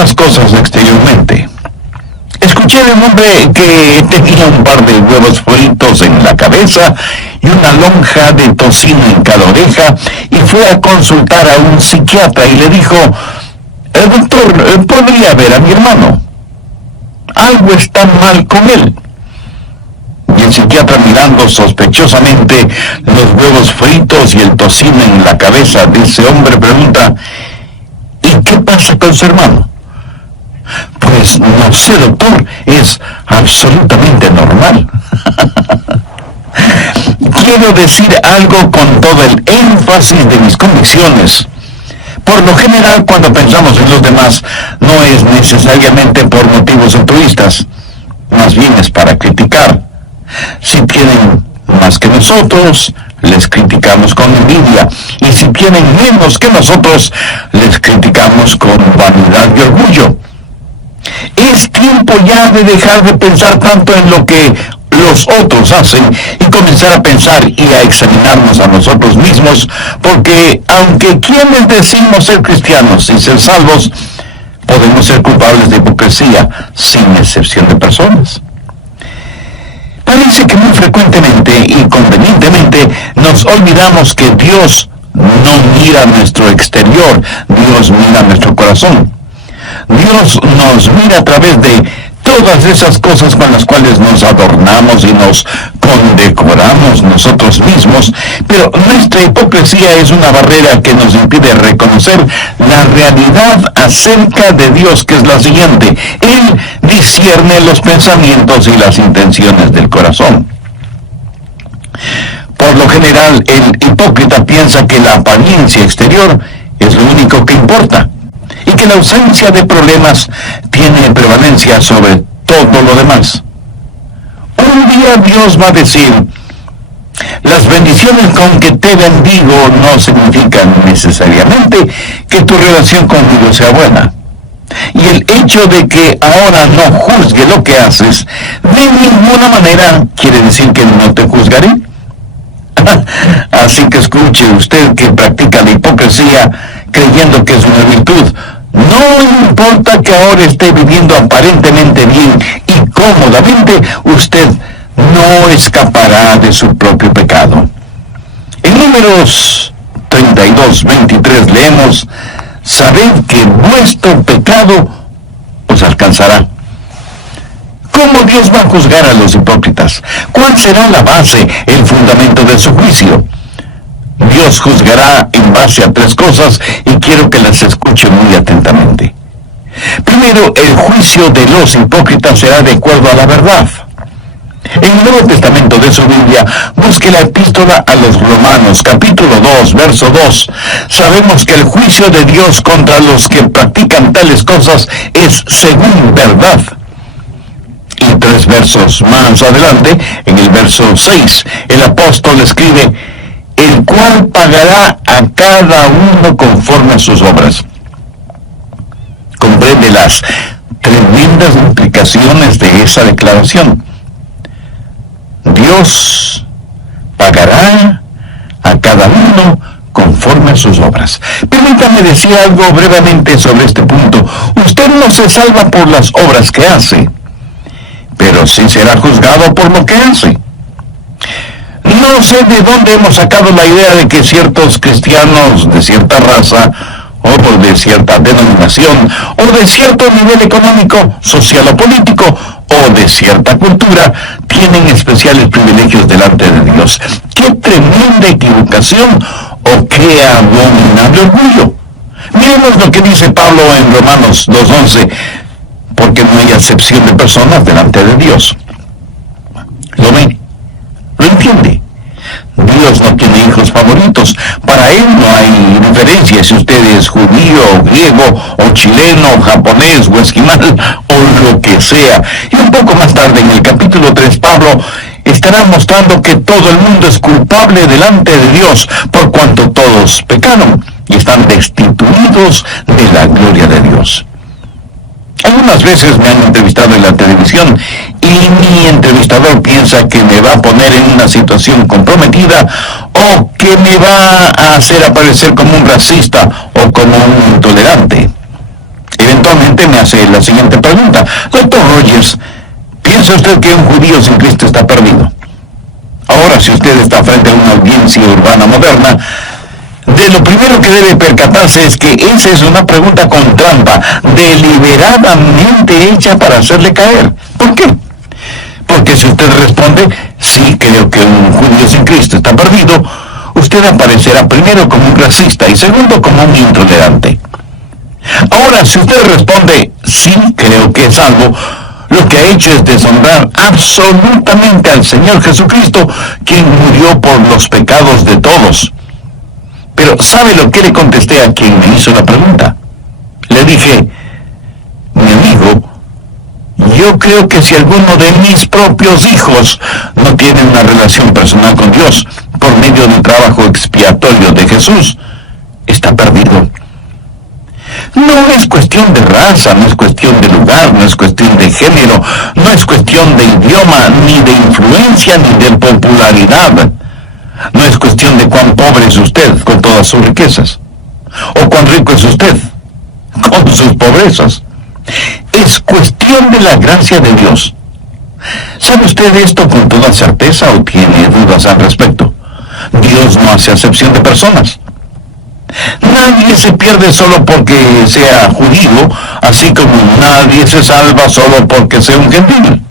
buenas cosas exteriormente. Escuché de un hombre que tenía un par de huevos fritos en la cabeza y una lonja de tocino en cada oreja, y fue a consultar a un psiquiatra y le dijo: doctor, ¿podría ver a mi hermano? Algo está mal con él. Y el psiquiatra, mirando sospechosamente los huevos fritos y el tocino en la cabeza de ese hombre, pregunta: ¿y qué pasa con su hermano? Pues no sé, doctor, es absolutamente normal. Quiero decir algo con todo el énfasis de mis convicciones. Por lo general, cuando pensamos en los demás, no es necesariamente por motivos altruistas, más bien es para criticar. Si tienen más que nosotros, les criticamos con envidia, y si tienen menos que nosotros, les criticamos con vanidad y orgullo. Es tiempo ya de dejar de pensar tanto en lo que los otros hacen y comenzar a pensar y a examinarnos a nosotros mismos, porque aunque quienes decimos ser cristianos y ser salvos, podemos ser culpables de hipocresía, sin excepción de personas. Parece que muy frecuentemente y convenientemente nos olvidamos que Dios no mira nuestro exterior, Dios mira nuestro corazón. Dios nos mira a través de todas esas cosas con las cuales nos adornamos y nos condecoramos nosotros mismos, pero nuestra hipocresía es una barrera que nos impide reconocer la realidad acerca de Dios, que es la siguiente: Él discierne los pensamientos y las intenciones del corazón. Por lo general, el hipócrita piensa que la apariencia exterior es lo único que importa, y que la ausencia de problemas tiene prevalencia sobre todo lo demás. Un día Dios va a decir: las bendiciones con que te bendigo no significan necesariamente que tu relación conmigo sea buena. Y el hecho de que ahora no juzgue lo que haces, de ninguna manera quiere decir que no te juzgaré. Así que escuche usted que practica la hipocresía creyendo que es una virtud. No importa que ahora esté viviendo aparentemente bien y cómodamente, usted no escapará de su propio pecado. En Números 32:23 leemos: sabed que vuestro pecado os alcanzará. ¿Cómo Dios va a juzgar a los hipócritas? ¿Cuál será la base, el fundamento de su juicio? Dios juzgará en base a tres cosas, y quiero que las escuchen muy atentamente. Primero, el juicio de los hipócritas será de acuerdo a la verdad. En el Nuevo Testamento de su Biblia, busque la epístola a los Romanos, capítulo 2, verso 2. Sabemos que el juicio de Dios contra los que practican tales cosas es según verdad. Y 3 versos más adelante, en el verso 6, el apóstol escribe: el cual pagará a cada uno conforme a sus obras. Comprende las tremendas implicaciones de esa declaración. Dios pagará a cada uno conforme a sus obras. Permítame decir algo brevemente sobre este punto. Usted no se salva por las obras que hace, pero sí será juzgado por lo que hace. No sé de dónde hemos sacado la idea de que ciertos cristianos de cierta raza, o de cierta denominación, o de cierto nivel económico, social o político, o de cierta cultura, tienen especiales privilegios delante de Dios. ¡Qué tremenda equivocación! ¡O qué abominable orgullo! Miremos lo que dice Pablo en Romanos 2:11, porque no hay acepción de personas delante de Dios. ¿Lo ve? ¿Lo entiende? Dios no tiene hijos favoritos. Para Él no hay diferencia si usted es judío, o griego, o chileno, o japonés, o esquimal, o lo que sea. Y un poco más tarde, en el capítulo 3, Pablo estará mostrando que todo el mundo es culpable delante de Dios, por cuanto todos pecaron y están destituidos de la gloria de Dios. Algunas veces me han entrevistado en la televisión y mi entrevistador piensa que me va a poner en una situación comprometida, o que me va a hacer aparecer como un racista o como un intolerante. Eventualmente oyente me hace la siguiente pregunta: Doctor Rogers, ¿piensa usted que un judío sin Cristo está perdido? Ahora, si usted está frente a una audiencia urbana moderna, de lo primero que debe percatarse es que esa es una pregunta con trampa, deliberadamente hecha para hacerle caer. ¿Por qué? Porque si usted responde, sí, creo que un judío sin Cristo está perdido, usted aparecerá primero como un racista y segundo como un intolerante. Ahora, si usted responde, sí, creo que es salvo, lo que ha hecho es deshonrar absolutamente al Señor Jesucristo, quien murió por los pecados de todos. Pero ¿sabe lo que le contesté a quien me hizo la pregunta? Le dije: mi amigo, yo creo que si alguno de mis propios hijos no tiene una relación personal con Dios por medio del trabajo expiatorio de Jesús, está perdido. No es cuestión de raza, no es cuestión de lugar, no es cuestión de género, no es cuestión de idioma, ni de influencia, ni de popularidad. No es cuestión de cuán pobre es usted con todas sus riquezas, o cuán rico es usted con sus pobrezas. Es cuestión de la gracia de Dios. ¿Sabe usted esto con toda certeza o tiene dudas al respecto? Dios no hace acepción de personas. Nadie se pierde solo porque sea judío, así como nadie se salva solo porque sea un gentil.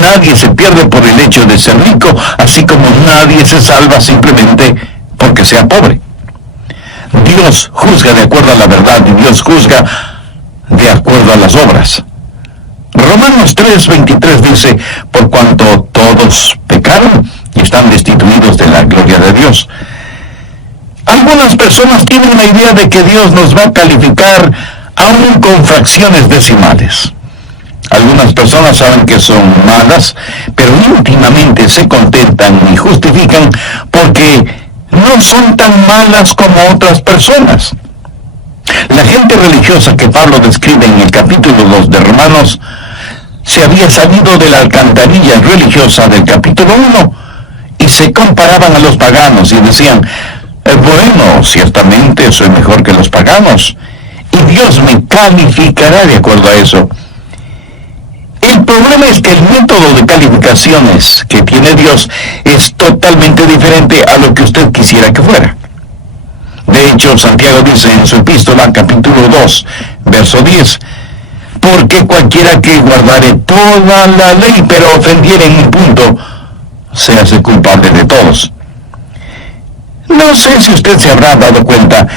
Nadie se pierde por el hecho de ser rico, así como nadie se salva simplemente porque sea pobre. Dios juzga de acuerdo a la verdad y Dios juzga de acuerdo a las obras. Romanos 3:23 dice: por cuanto todos pecaron y están destituidos de la gloria de Dios. Algunas personas tienen la idea de que Dios nos va a calificar aún con fracciones decimales. Algunas personas saben que son malas, pero íntimamente se contentan y justifican porque no son tan malas como otras personas. La gente religiosa que Pablo describe en el capítulo 2 de Romanos se había salido de la alcantarilla religiosa del capítulo 1 y se comparaban a los paganos y decían: bueno, ciertamente soy mejor que los paganos y Dios me calificará de acuerdo a eso. El problema es que el método de calificaciones que tiene Dios es totalmente diferente a lo que usted quisiera que fuera. De hecho, Santiago dice en su epístola, capítulo 2, verso 10, porque cualquiera que guardare toda la ley, pero ofendiere en un punto, se hace culpable de todos. No sé si usted se habrá dado cuenta,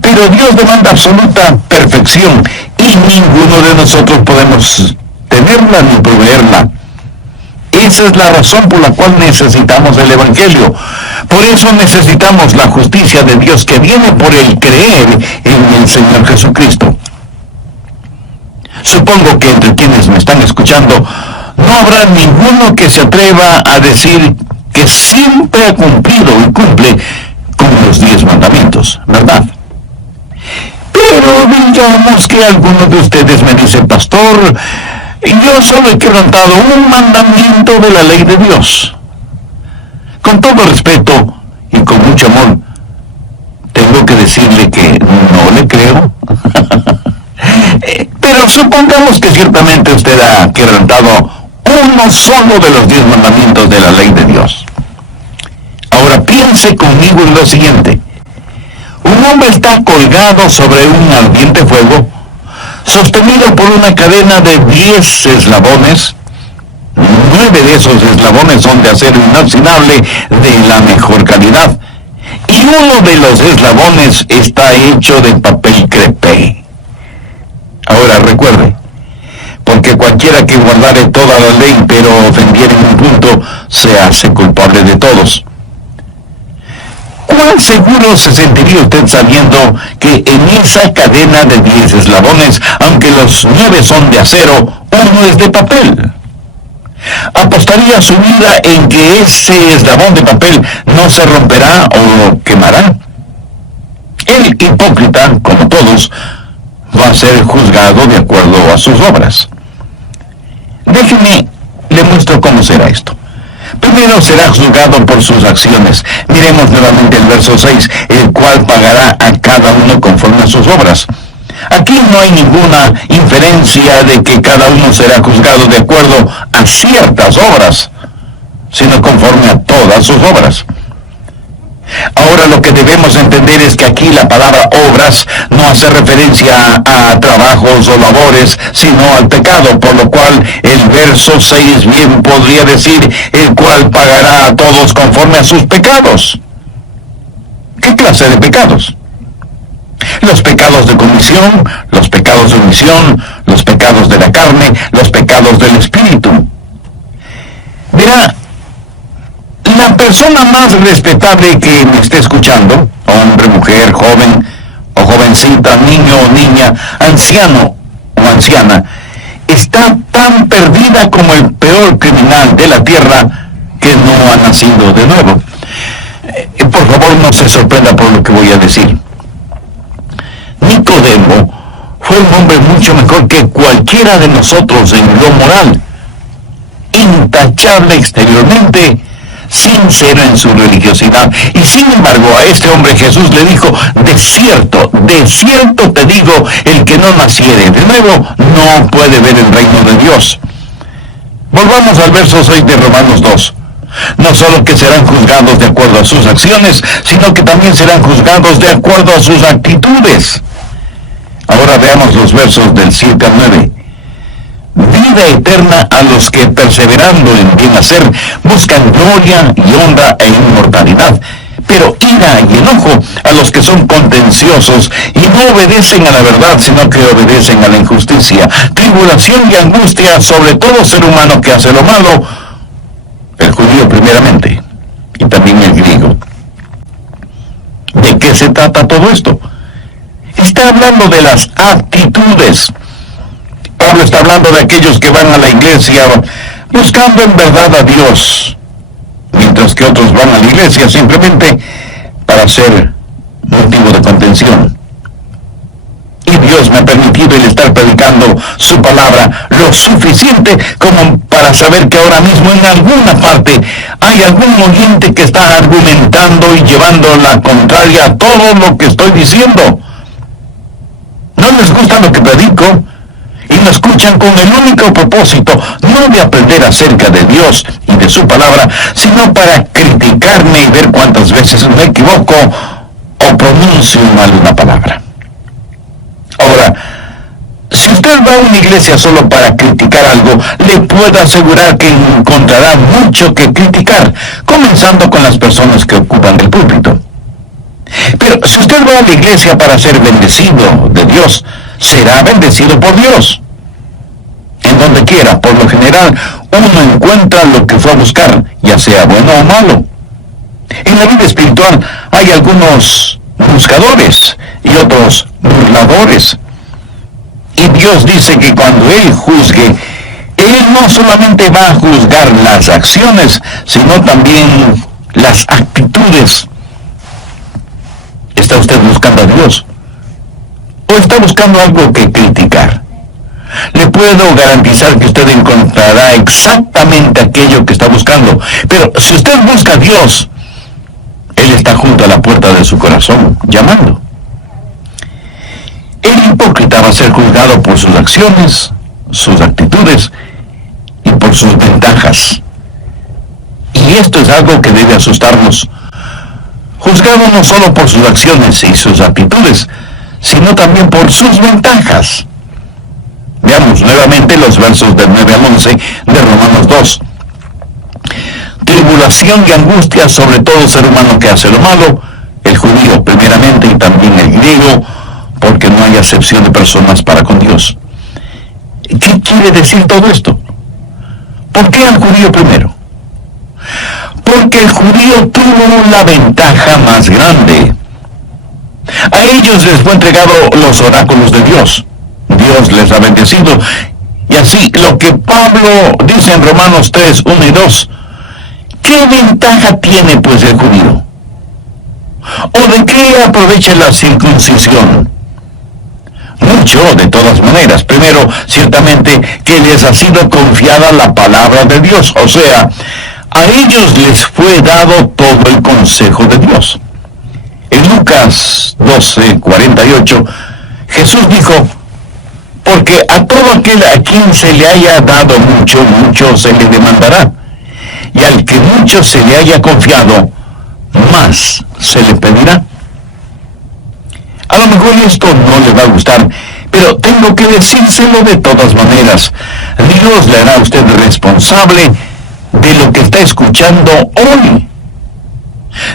pero Dios demanda absoluta perfección y ninguno de nosotros podemos tenerla ni proveerla. Esa es la razón por la cual necesitamos el Evangelio. Por eso necesitamos la justicia de Dios que viene por el creer en el Señor Jesucristo. Supongo que entre quienes me están escuchando no habrá ninguno que se atreva a decir que siempre ha cumplido y cumple con los 10 mandamientos, ¿verdad? Pero digamos que alguno de ustedes me dice: pastor, yo solo he quebrantado un mandamiento de la ley de Dios. Con todo respeto y con mucho amor, tengo que decirle que no le creo. Pero supongamos que ciertamente usted ha quebrantado uno solo de los 10 mandamientos de la ley de Dios. Ahora piense conmigo en lo siguiente: un hombre está colgado sobre un ardiente fuego, sostenido por una cadena de 10 eslabones. 9 de esos eslabones son de acero inoxidable de la mejor calidad, y uno de los eslabones está hecho de papel crepé. Ahora recuerde, porque cualquiera que guardare toda la ley pero ofendiere en un punto, se hace culpable de todos. ¿Cuán seguro se sentiría usted sabiendo que en esa cadena de 10 eslabones, aunque los 9 son de acero, uno es de papel? ¿Apostaría su vida en que ese eslabón de papel no se romperá o quemará? El hipócrita, como todos, va a ser juzgado de acuerdo a sus obras. Déjeme, le muestro cómo será esto. Primero será juzgado por sus acciones. Miremos nuevamente el verso 6, el cual pagará a cada uno conforme a sus obras. Aquí no hay ninguna inferencia de que cada uno será juzgado de acuerdo a ciertas obras, sino conforme a todas sus obras. Ahora lo que debemos entender es que aquí la palabra obras no hace referencia a trabajos o labores, sino al pecado, por lo cual el verso 6 bien podría decir, el cual pagará a todos conforme a sus pecados. ¿Qué clase de pecados? Los pecados de comisión, los pecados de omisión, los pecados de la carne, los pecados del espíritu. Verá, la persona más respetable que me esté escuchando, hombre, mujer, joven o jovencita, niño o niña, anciano o anciana, está tan perdida como el peor criminal de la tierra que no ha nacido de nuevo. Por favor, no se sorprenda por lo que voy a decir. Nicodemo fue un hombre mucho mejor que cualquiera de nosotros en lo moral, intachable exteriormente, sincero en su religiosidad, y sin embargo a este hombre Jesús le dijo, de cierto te digo, el que no naciere de nuevo no puede ver el reino de Dios. Volvamos al verso 6 de Romanos 2. No solo que serán juzgados de acuerdo a sus acciones, sino que también serán juzgados de acuerdo a sus actitudes. Ahora veamos los versos del 7 al 9. Vida eterna a los que, perseverando en bien hacer, buscan gloria y honra e inmortalidad, pero ira y enojo a los que son contenciosos y no obedecen a la verdad, sino que obedecen a la injusticia, tribulación y angustia sobre todo ser humano que hace lo malo, el judío primeramente, y también el griego. ¿De qué se trata todo esto? Está hablando de las actitudes. Pablo está hablando de aquellos que van a la iglesia buscando en verdad a Dios, mientras que otros van a la iglesia simplemente para ser motivo de contención. Y Dios me ha permitido el estar predicando su palabra lo suficiente como para saber que ahora mismo en alguna parte hay algún oyente que está argumentando y llevando la contraria a todo lo que estoy diciendo. No les gusta lo que predico y me escuchan con el único propósito, no de aprender acerca de Dios y de su palabra, sino para criticarme y ver cuántas veces me equivoco o pronuncio mal una palabra. Ahora, si usted va a una iglesia solo para criticar algo, le puedo asegurar que encontrará mucho que criticar, comenzando con las personas que ocupan el púlpito. Pero si usted va a la iglesia para ser bendecido de Dios, será bendecido por Dios. En donde quiera, por lo general, uno encuentra lo que fue a buscar, ya sea bueno o malo. En la vida espiritual hay algunos buscadores y otros burladores. Y Dios dice que cuando Él juzgue, Él no solamente va a juzgar las acciones, sino también las actitudes. ¿Está usted buscando a Dios? ¿O está buscando algo que criticar? Le puedo garantizar que usted encontrará exactamente aquello que está buscando. Pero si usted busca a Dios, Él está junto a la puerta de su corazón, llamando. El hipócrita va a ser juzgado por sus acciones, sus actitudes y por sus ventajas. Y esto es algo que debe asustarnos. Juzgado no solo por sus acciones y sus actitudes, sino también por sus ventajas. Veamos nuevamente los versos del 9 al 11 de Romanos 2. Tribulación y angustia sobre todo ser humano que hace lo malo, el judío primeramente y también el griego, porque no hay acepción de personas para con Dios. ¿Qué quiere decir todo esto? ¿Por qué al judío primero? Porque el judío tuvo la ventaja más grande. A ellos les fue entregado los oráculos de Dios. Dios les ha bendecido. Y así, lo que Pablo dice en Romanos 3, 1 y 2, ¿qué ventaja tiene pues el judío? ¿O de qué aprovecha la circuncisión? Mucho, de todas maneras. Primero, ciertamente, que les ha sido confiada la palabra de Dios. O sea, a ellos les fue dado todo el consejo de Dios. En Lucas 12, 48, Jesús dijo, porque a todo aquel a quien se le haya dado mucho, mucho se le demandará, y al que mucho se le haya confiado, más se le pedirá. A lo mejor esto no le va a gustar, pero tengo que decírselo de todas maneras. Dios le hará a usted responsable de lo que está escuchando hoy.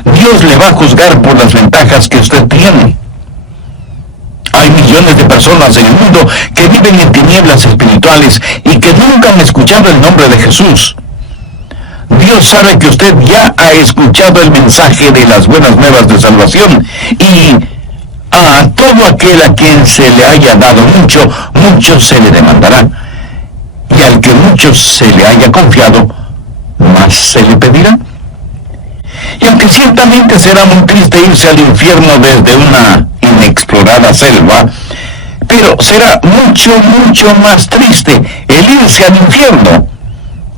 Dios le va a juzgar por las ventajas que usted tiene. Hay millones de personas en el mundo que viven en tinieblas espirituales y que nunca han escuchado el nombre de Jesús. Dios sabe que usted ya ha escuchado el mensaje de las buenas nuevas de salvación, y a todo aquel a quien se le haya dado mucho, mucho se le demandará, y al que mucho se le haya confiado, más se le pedirá. Y aunque ciertamente será muy triste irse al infierno desde una inexplorada selva, pero será mucho, mucho más triste el irse al infierno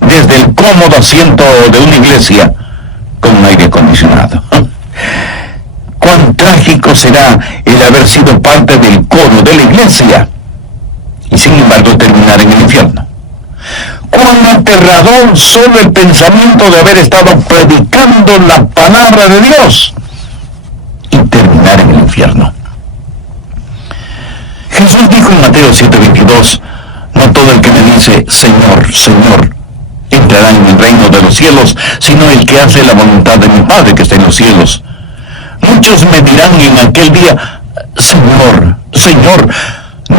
desde el cómodo asiento de una iglesia con un aire acondicionado. Cuán trágico será el haber sido parte del coro de la iglesia y sin embargo terminar en el infierno. Cuán aterrador solo el pensamiento de haber estado predicando la palabra de Dios y terminar en el infierno. Jesús dijo en Mateo 7:22, no todo el que me dice, Señor, Señor, entrará en el reino de los cielos, sino el que hace la voluntad de mi Padre que está en los cielos. Muchos me dirán en aquel día, Señor, Señor,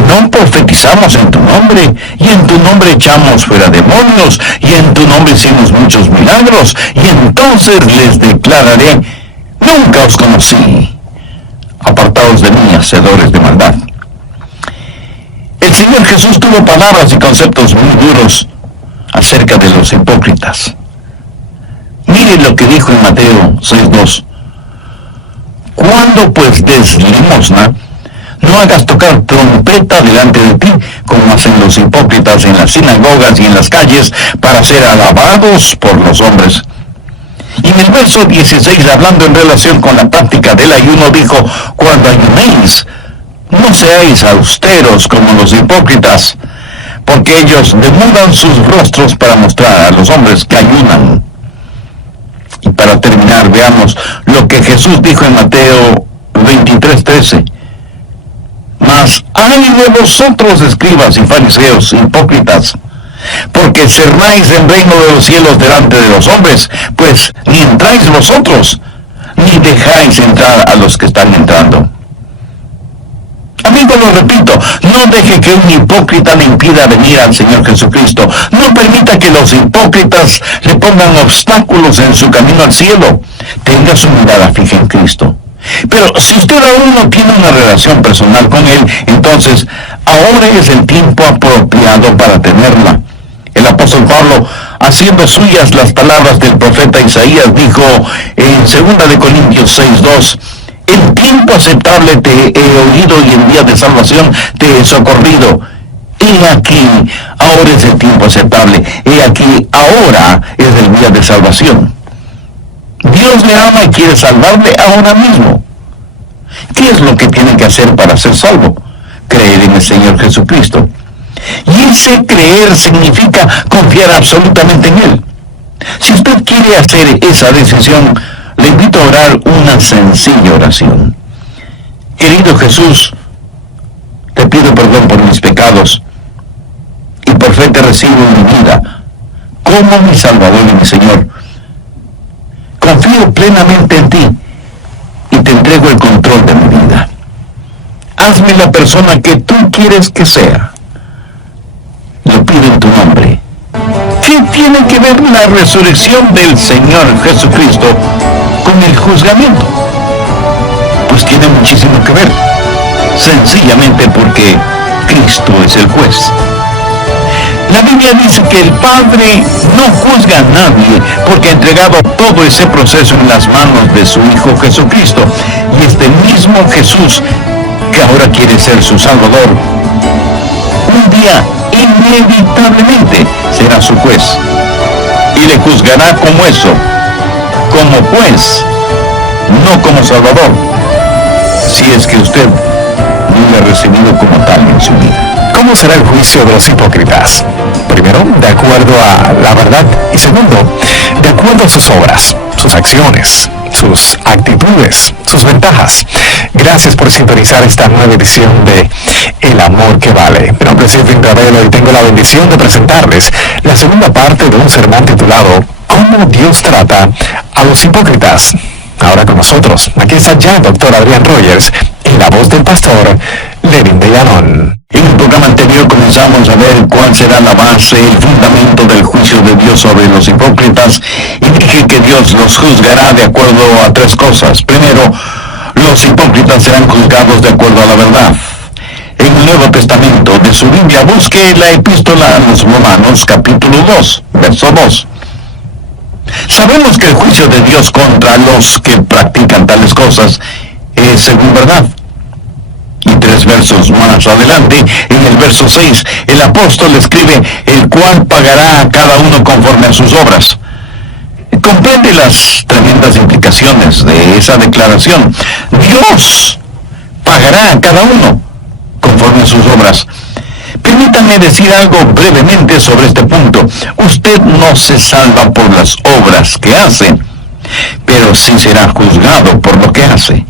¿no profetizamos en tu nombre? Y en tu nombre echamos fuera demonios, y en tu nombre hicimos muchos milagros. Y entonces les declararé, nunca os conocí. Apartaos de mí, hacedores de maldad. El Señor Jesús tuvo palabras y conceptos muy duros acerca de los hipócritas. Miren lo que dijo en Mateo 6:2. Cuando pues des limosna, no hagas tocar trompeta delante de ti, como hacen los hipócritas en las sinagogas y en las calles, para ser alabados por los hombres. Y en el verso 16, hablando en relación con la práctica del ayuno, dijo, cuando ayunéis, no seáis austeros como los hipócritas, porque ellos demudan sus rostros para mostrar a los hombres que ayunan. Y para terminar, veamos lo que Jesús dijo en Mateo 23:13. Mas ay de vosotros, escribas y fariseos hipócritas, porque cerráis el reino de los cielos delante de los hombres, pues ni entráis vosotros, ni dejáis entrar a los que están entrando. Amigo, lo repito, no deje que un hipócrita le impida venir al Señor Jesucristo. No permita que los hipócritas le pongan obstáculos en su camino al cielo. Tenga su mirada fija en Cristo. Pero si usted aún no tiene una relación personal con Él, entonces ahora es el tiempo apropiado para tenerla. El apóstol Pablo, haciendo suyas las palabras del profeta Isaías, dijo en 2 Corintios 6:2, en tiempo aceptable te he oído y en día de salvación te he socorrido. He aquí, ahora es el tiempo aceptable. He aquí, ahora es el día de salvación. Dios le ama y quiere salvarle ahora mismo. ¿Qué es lo que tiene que hacer para ser salvo? Creer en el Señor Jesucristo. Y ese creer significa confiar absolutamente en Él. Si usted quiere hacer esa decisión, le invito a orar una sencilla oración. Querido Jesús, te pido perdón por mis pecados y por fe te recibo en mi vida como mi Salvador y mi Señor. Confío plenamente en ti y te entrego el control de mi vida. Hazme la persona que tú quieres que sea. Lo pido en tu nombre. ¿Qué tiene que ver la resurrección del Señor Jesucristo con el juzgamiento? Pues tiene muchísimo que ver, sencillamente porque Cristo es el juez. La Biblia dice que el Padre no juzga a nadie porque ha entregado todo ese proceso en las manos de su Hijo Jesucristo. Y este mismo Jesús, que ahora quiere ser su Salvador, un día inevitablemente será su juez y le juzgará como eso, como juez, no como Salvador, si es que usted hubiera recibido como tal en su vida. ¿Cómo será el juicio de los hipócritas? Primero, de acuerdo a la verdad, y segundo, de acuerdo a sus obras, sus acciones, sus actitudes, sus ventajas. Gracias por sintonizar esta nueva edición de El Amor que Vale. Mi nombre es Edwin Ravelo y tengo la bendición de presentarles la segunda parte de un sermón titulado ¿Cómo Dios trata a los hipócritas? Ahora con nosotros, aquí está ya el doctor Adrián Rogers y la voz del pastor Levin de Llanón. En el programa anterior comenzamos a ver cuál será la base, el fundamento del juicio de Dios sobre los hipócritas, y dije que Dios los juzgará de acuerdo a tres cosas. Primero, los hipócritas serán juzgados de acuerdo a la verdad. En el Nuevo Testamento de su Biblia, busque la epístola a los Romanos, capítulo 2, verso 2. Sabemos que el juicio de Dios contra los que practican tales cosas es según verdad. Y 3 versos más adelante, en el verso 6, el apóstol escribe, el cual pagará a cada uno conforme a sus obras. Comprende las tremendas implicaciones de esa declaración. Dios pagará a cada uno conforme a sus obras. Permítame decir algo brevemente sobre este punto. Usted no se salva por las obras que hace, pero sí será juzgado por lo que hace.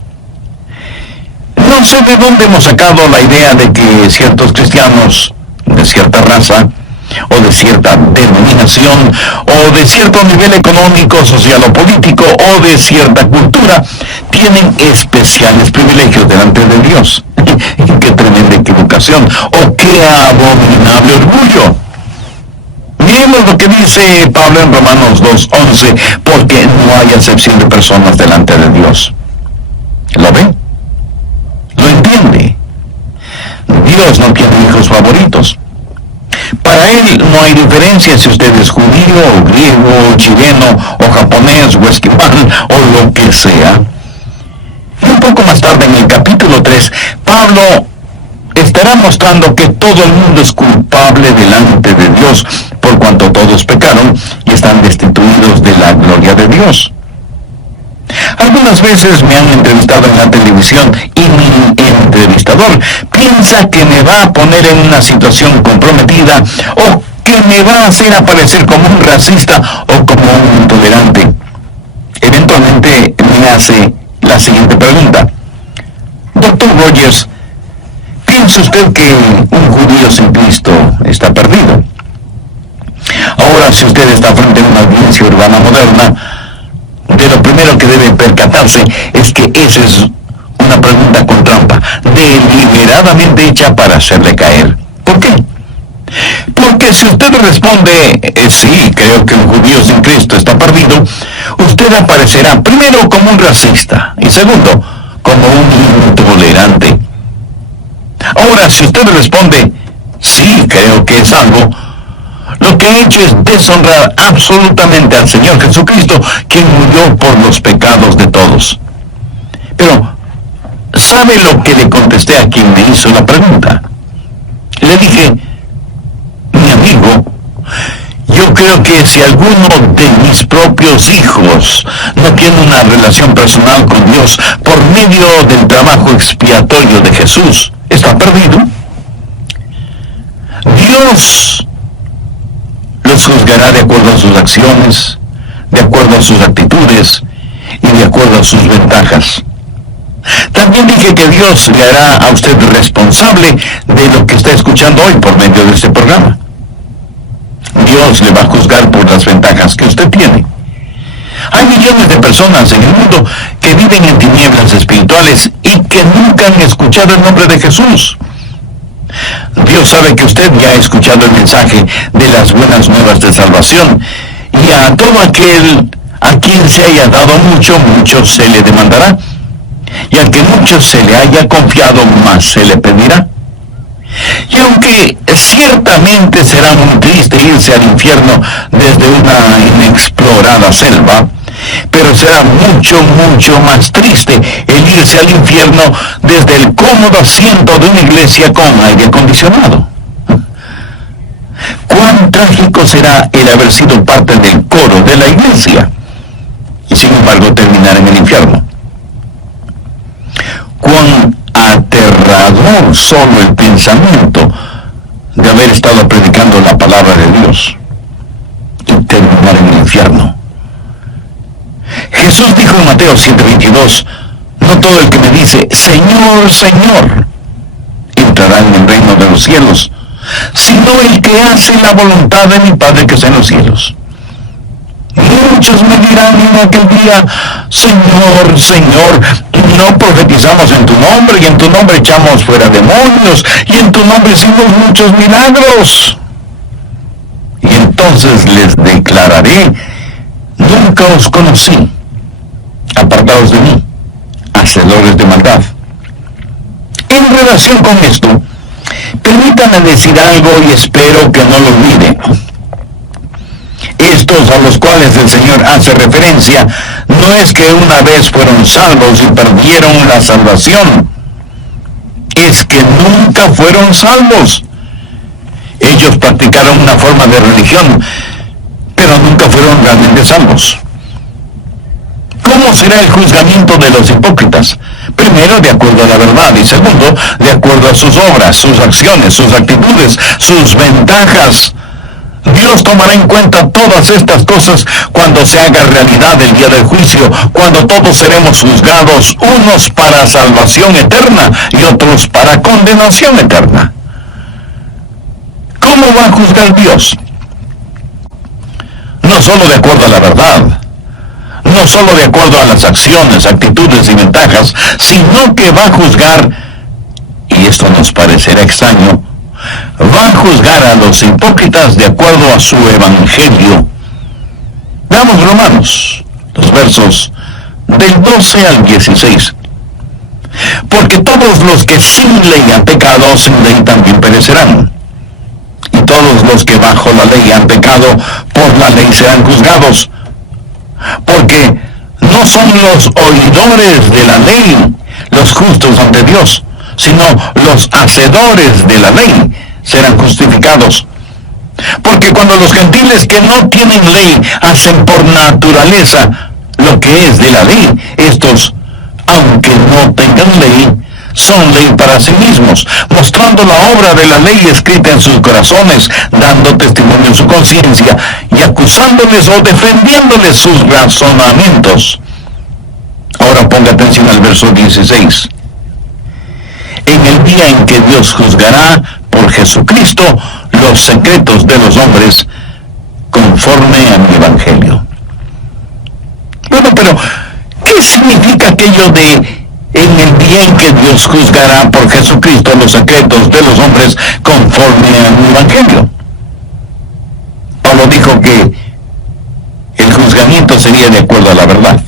No sé de dónde hemos sacado la idea de que ciertos cristianos de cierta raza, o de cierta denominación, o de cierto nivel económico, social o político, o de cierta cultura, tienen especiales privilegios delante de Dios. ¡Qué tremenda equivocación! ¡Oh, qué abominable orgullo! Miremos lo que dice Pablo en Romanos 2:11, porque no hay acepción de personas delante de Dios. ¿Lo ve? ¿Lo entiende? Dios no tiene hijos favoritos. Para Él no hay diferencia si usted es judío, o griego, o chileno, o japonés, o esquimal, o lo que sea. Y un poco más tarde, en el capítulo 3, Pablo estará mostrando que todo el mundo es culpable delante de Dios, por cuanto todos pecaron y están destituidos de la gloria de Dios. Algunas veces me han entrevistado en la televisión y mi entrevistador piensa que me va a poner en una situación comprometida o que me va a hacer aparecer como un racista o como un intolerante. Eventualmente me hace la siguiente pregunta. Doctor Rogers, ¿piensa usted que un judío sin Cristo está perdido? Ahora, si usted está frente a una audiencia urbana moderna, de lo primero que debe percatarse es que esa es una pregunta con trampa, deliberadamente hecha para hacerle caer. ¿Por qué? Porque si usted responde, sí, creo que un judío sin Cristo está perdido, usted aparecerá primero como un racista y segundo, como un intolerante. Ahora, si usted responde, sí, creo que es salvo, lo que ha hecho es deshonrar absolutamente al Señor Jesucristo, quien murió por los pecados de todos. Pero, ¿sabe lo que le contesté a quien me hizo la pregunta? Le dije, mi amigo, yo creo que si alguno de mis propios hijos no tiene una relación personal con Dios por medio del trabajo expiatorio de Jesús, está perdido. Dios los juzgará de acuerdo a sus acciones, de acuerdo a sus actitudes y de acuerdo a sus ventajas. También dije que Dios le hará a usted responsable de lo que está escuchando hoy por medio de este programa. Dios le va a juzgar por las ventajas que usted tiene. Hay millones de personas en el mundo que viven en tinieblas espirituales y que nunca han escuchado el nombre de Jesús. Dios sabe que usted ya ha escuchado el mensaje de las buenas nuevas de salvación, y a todo aquel a quien se haya dado mucho, mucho se le demandará, y al que mucho se le haya confiado, más se le pedirá. Y aunque ciertamente será muy triste irse al infierno desde una inexplorada selva, pero será mucho, mucho más triste el irse al infierno desde el cómodo asiento de una iglesia con aire acondicionado. Cuán trágico será el haber sido parte del coro de la iglesia y sin embargo terminar en el infierno. Cuán aterrador temor solo el pensamiento de haber estado predicando la palabra de Dios y terminar en el infierno. Jesús dijo en Mateo 7:22, no todo el que me dice, Señor, Señor, entrará en el reino de los cielos, sino el que hace la voluntad de mi Padre que está en los cielos. Muchos me dirán en aquel día, Señor, Señor, no profetizamos en tu nombre, y en tu nombre echamos fuera demonios, y en tu nombre hicimos muchos milagros. Y entonces les declararé, nunca os conocí, apartados de mí, hacedores de maldad. En relación con esto, permítanme decir algo y espero que no lo olviden. Estos a los cuales el Señor hace referencia, no es que una vez fueron salvos y perdieron la salvación, es que nunca fueron salvos. Ellos practicaron una forma de religión, pero nunca fueron realmente salvos. ¿Cómo será el juzgamiento de los hipócritas? Primero, de acuerdo a la verdad, y segundo, de acuerdo a sus obras, sus acciones, sus actitudes, sus ventajas. Dios tomará en cuenta todas estas cosas cuando se haga realidad el día del juicio, cuando todos seremos juzgados, unos para salvación eterna y otros para condenación eterna. ¿Cómo va a juzgar Dios? No solo de acuerdo a la verdad, no solo de acuerdo a las acciones, actitudes y ventajas, sino que va a juzgar, y esto nos parecerá extraño, va a juzgar a los hipócritas de acuerdo a su evangelio. Veamos Romanos, los versos del 12 al 16. Porque todos los que sin ley han pecado, sin ley también perecerán. Y todos los que bajo la ley han pecado, por la ley serán juzgados. Porque no son los oidores de la ley los justos ante Dios, sino los hacedores de la ley serán justificados. Porque cuando los gentiles que no tienen ley hacen por naturaleza lo que es de la ley, estos, aunque no tengan ley, son ley para sí mismos, mostrando la obra de la ley escrita en sus corazones, dando testimonio en su conciencia y acusándoles o defendiéndoles sus razonamientos. Ahora ponga atención al verso 16. En el día en que Dios juzgará por Jesucristo los secretos de los hombres conforme a mi evangelio. Bueno, pero ¿qué significa aquello de en el día en que Dios juzgará por Jesucristo los secretos de los hombres conforme a mi evangelio? Pablo dijo que el juzgamiento sería de acuerdo a la verdad,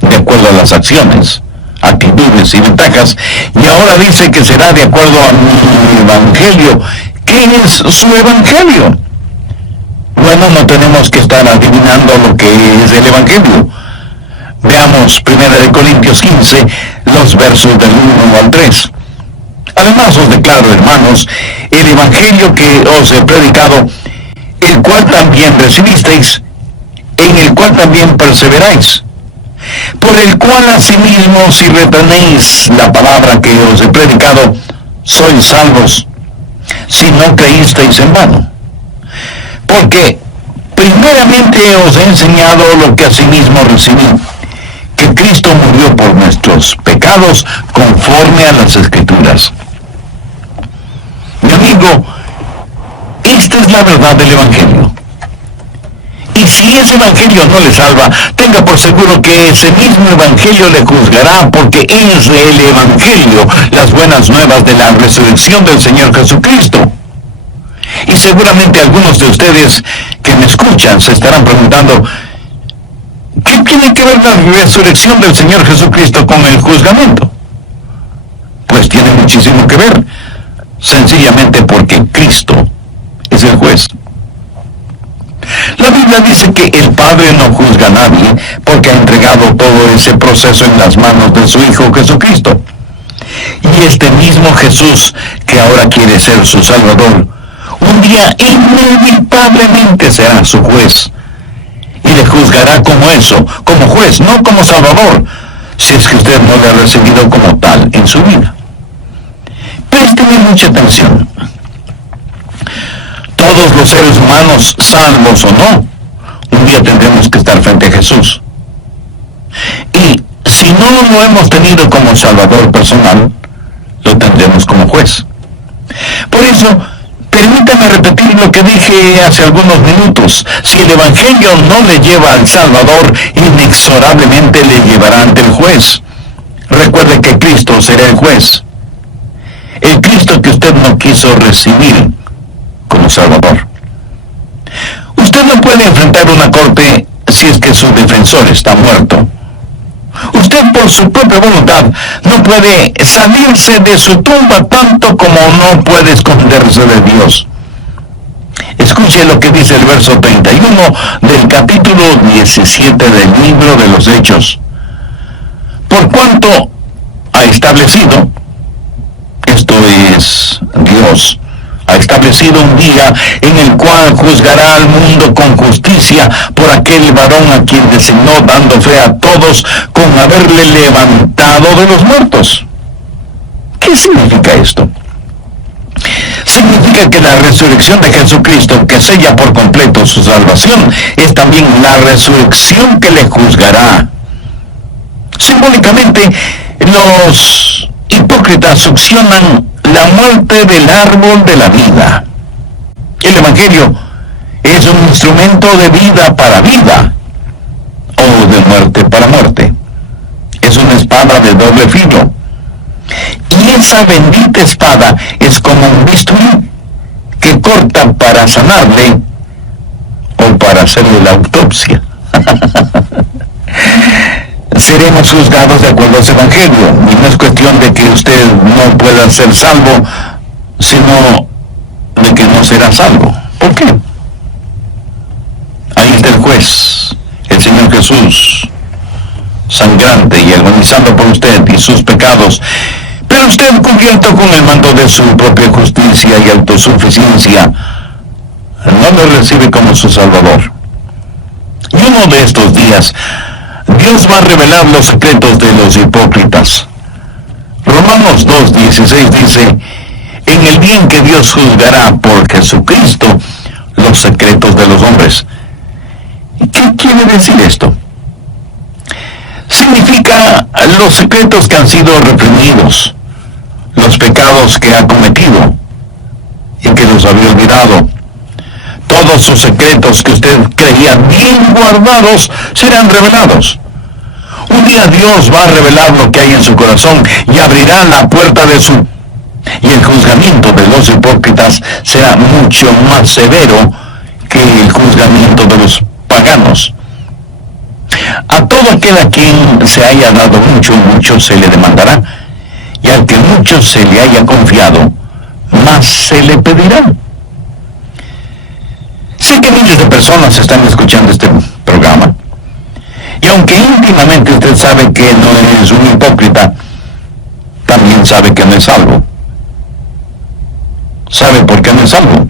de acuerdo a las acciones, actitudes y ventajas, y ahora dice que será de acuerdo a mi evangelio. ¿Qué es su evangelio? Bueno, no tenemos que estar adivinando lo que es el evangelio. Veamos 1 Corintios 15, los versos del 1 al 3. Además os declaro, hermanos, el evangelio que os he predicado, el cual también recibisteis, en el cual también perseveráis, por el cual asimismo si retenéis la palabra que os he predicado, sois salvos, si no creísteis en vano. Porque primeramente os he enseñado lo que asimismo recibí, que Cristo murió por nuestros pecados conforme a las Escrituras. Mi amigo, esta es la verdad del evangelio. Y si ese evangelio no le salva, tenga por seguro que ese mismo evangelio le juzgará, porque es el evangelio las buenas nuevas de la resurrección del Señor Jesucristo. Y seguramente algunos de ustedes que me escuchan se estarán preguntando, ¿qué tiene que ver la resurrección del Señor Jesucristo con el juzgamiento? Pues tiene muchísimo que ver, sencillamente porque Cristo es el juez. La Biblia dice que el Padre no juzga a nadie porque ha entregado todo ese proceso en las manos de su Hijo Jesucristo. Y este mismo Jesús, que ahora quiere ser su Salvador, un día inevitablemente será su juez. Y le juzgará como eso, como juez, no como Salvador, si es que usted no le ha recibido como tal en su vida. Présteme mucha atención. Todos los seres humanos, salvos o no, un día tendremos que estar frente a Jesús. Y si no lo hemos tenido como Salvador personal, lo tendremos como juez. Por eso, permítame repetir lo que dije hace algunos minutos. Si el Evangelio no le lleva al Salvador, inexorablemente le llevará ante el juez. Recuerde que Cristo será el juez. El Cristo que usted no quiso recibir como Salvador. Usted no puede enfrentar una corte si es que su defensor está muerto. Usted por su propia voluntad no puede salirse de su tumba tanto como no puede esconderse de Dios. Escuche lo que dice el verso 31 del capítulo 17 del libro de los Hechos. Por cuanto ha establecido, esto es Dios, ha establecido un día en el cual juzgará al mundo con justicia por aquel varón a quien designó, dando fe a todos con haberle levantado de los muertos. ¿Qué significa esto? Significa que la resurrección de Jesucristo, que sella por completo su salvación, es también la resurrección que le juzgará. Simbólicamente, los hipócritas succionan la muerte del árbol de la vida. El Evangelio es un instrumento de vida para vida, o de muerte para muerte. Es una espada de doble filo. Y esa bendita espada es como un bisturí que corta para sanarle o para hacerle la autopsia. Seremos juzgados de acuerdo a ese Evangelio, y no es cuestión de que usted no pueda ser salvo, sino de que no será salvo. ¿Por qué? Ahí está el juez, el Señor Jesús, sangrante y agonizando por usted y sus pecados, pero usted, cubierto con el manto de su propia justicia y autosuficiencia, no lo recibe como su Salvador. Y uno de estos días, Dios va a revelar los secretos de los hipócritas. Romanos 2:16 dice: en el día en que Dios juzgará por Jesucristo los secretos de los hombres. ¿Qué quiere decir esto? Significa los secretos que han sido reprimidos, los pecados que ha cometido y que los había olvidado. Todos sus secretos que usted creía bien guardados serán revelados. Un día Dios va a revelar lo que hay en su corazón y abrirá la puerta de su... Y el juzgamiento de los hipócritas será mucho más severo que el juzgamiento de los paganos. A todo aquel a quien se haya dado mucho, mucho se le demandará, y al que mucho se le haya confiado, más se le pedirá. Sé que miles de personas están escuchando este programa, y aunque íntimamente usted sabe que no es un hipócrita, también sabe que no es salvo. ¿Sabe por qué no es salvo?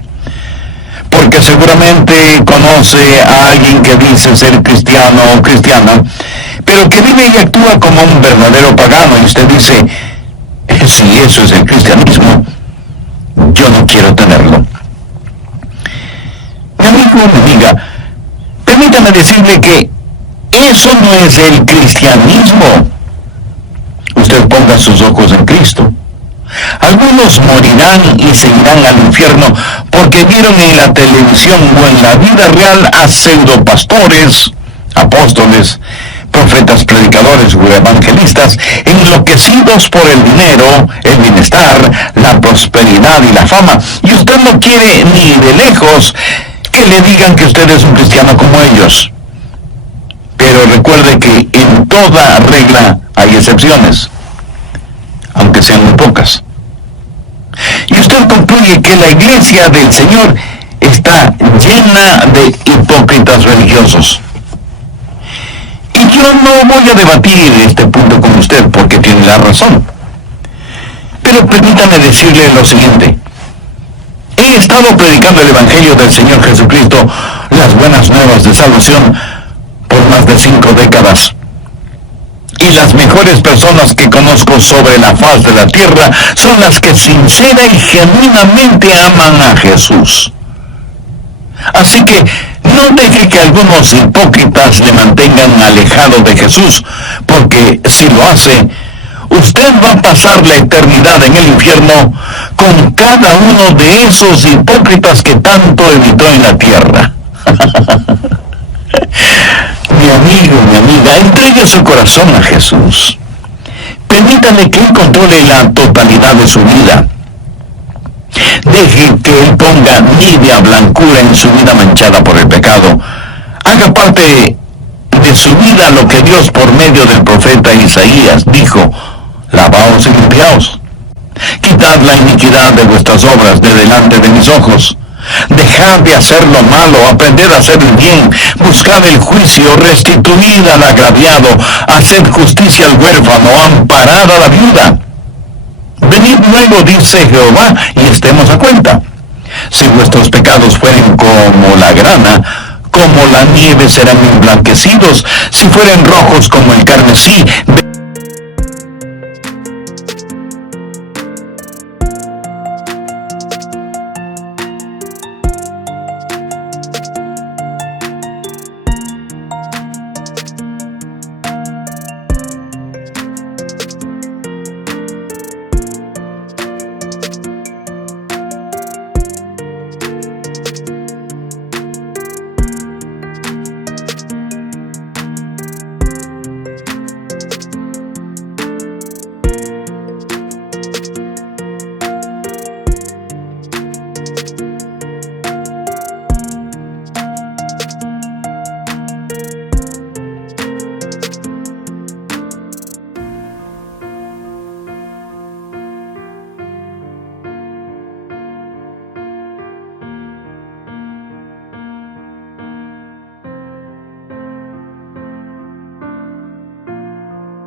Porque seguramente conoce a alguien que dice ser cristiano o cristiana, pero que vive y actúa como un verdadero pagano, y usted dice: si eso es el cristianismo, yo no quiero tenerlo. Mi amigo o mi amiga, permítame decirle que eso no es el cristianismo. Usted ponga sus ojos en Cristo. Algunos morirán y se irán al infierno porque vieron en la televisión o en la vida real a pseudopastores, apóstoles, profetas, predicadores o evangelistas enloquecidos por el dinero, el bienestar, la prosperidad y la fama, y usted no quiere ni de lejos que le digan que usted es un cristiano como ellos. Pero recuerde que en toda regla hay excepciones, aunque sean muy pocas. Y usted concluye que la iglesia del Señor está llena de hipócritas religiosos. Y yo no voy a debatir este punto con usted porque tiene la razón. Pero permítame decirle lo siguiente. He estado predicando el Evangelio del Señor Jesucristo, las buenas nuevas de salvación, por más de 5 décadas. Y las mejores personas que conozco sobre la faz de la tierra son las que sincera y genuinamente aman a Jesús. Así que no deje que algunos hipócritas le mantengan alejado de Jesús, porque si lo hace, usted va a pasar la eternidad en el infierno con cada uno de esos hipócritas que tanto evitó en la tierra. Mi amigo, mi amiga, entregue su corazón a Jesús. Permítale que Él controle la totalidad de su vida. Deje que Él ponga nívea blancura en su vida manchada por el pecado. Haga parte de su vida lo que Dios por medio del profeta Isaías dijo: lavaos y limpiaos. Quitad la iniquidad de vuestras obras de delante de mis ojos. Dejad de hacer lo malo, aprended a hacer el bien, buscad el juicio, restituid al agraviado, haced justicia al huérfano, amparad a la viuda. Venid luego, dice Jehová, y estemos a cuenta. Si vuestros pecados fueren como la grana, como la nieve serán emblanquecidos. Si fueren rojos como el carmesí,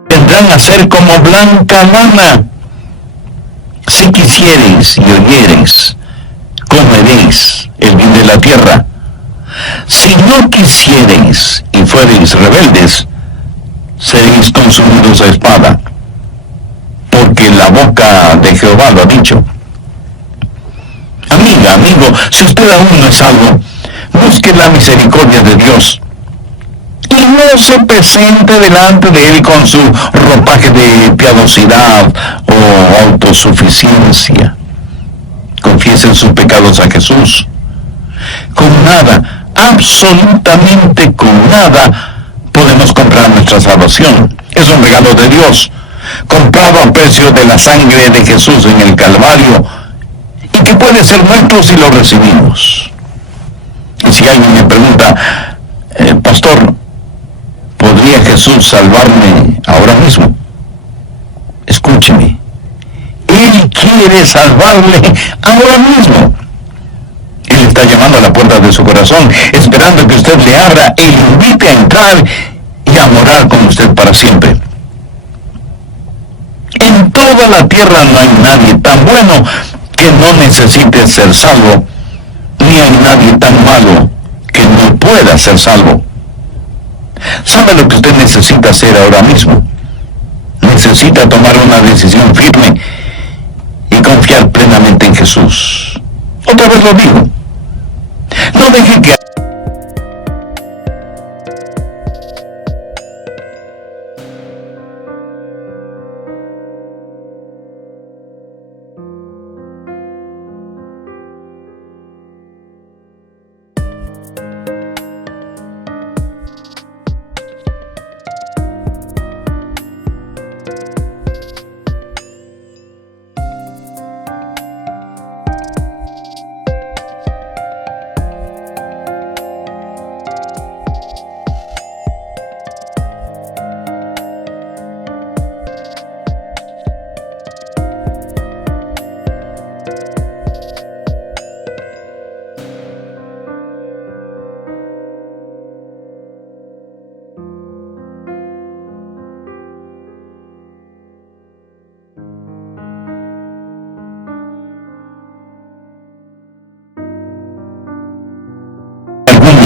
vendrán a ser como blanca lana. Si quisiereis y oyereis, comeréis el bien de la tierra. Si no quisiereis y fuereis rebeldes, seréis consumidos a espada, porque la boca de Jehová lo ha dicho. Amiga, amigo, si usted aún no es salvo, busque la misericordia de Dios y no se presente delante de Él con su ropaje de piadosidad o autosuficiencia. Confiesen sus pecados a Jesús. Con nada, absolutamente con nada, podemos comprar nuestra salvación. Es un regalo de Dios, comprado a precio de la sangre de Jesús en el Calvario, y que puede ser nuestro si lo recibimos. Y si alguien me pregunta, pastor, ¿podría Jesús salvarme ahora mismo? Escúcheme, Él quiere salvarle ahora mismo. Él está llamando a la puerta de su corazón, esperando que usted le abra y le invite a entrar y a morar con usted para siempre. En toda la tierra no hay nadie tan bueno que no necesite ser salvo, ni hay nadie tan malo que no pueda ser salvo. ¿Sabe lo que usted necesita hacer ahora mismo? Necesita tomar una decisión firme y confiar plenamente en Jesús. Otra vez lo digo. No deje que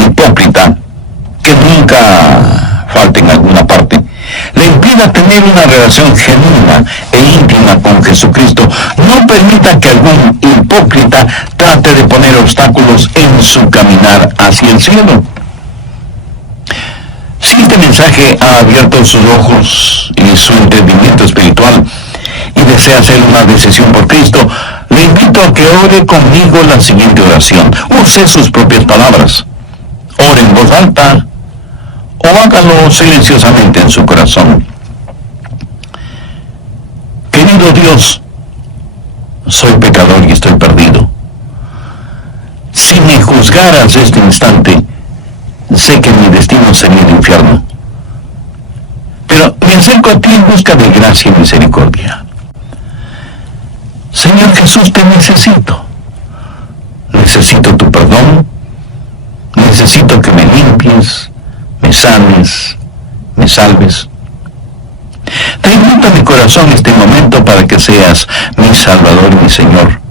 hipócrita que nunca falta en alguna parte le impida tener una relación genuina e íntima con Jesucristo, no permita que algún hipócrita trate de poner obstáculos en su caminar hacia el cielo. Si este mensaje ha abierto sus ojos y su entendimiento espiritual y desea hacer una decisión por Cristo, le invito a que ore conmigo la siguiente oración. Use sus propias palabras. Ore en voz alta o hágalo silenciosamente en su corazón. Querido Dios, soy pecador y estoy perdido. Si me juzgaras este instante, sé que mi destino sería el infierno. Pero me acerco a ti en busca de gracia y misericordia. Señor Jesús, te necesito. Necesito tu perdón. Necesito que me limpies, me sanes, me salves. Te invito a mi corazón este momento para que seas mi Salvador y mi Señor.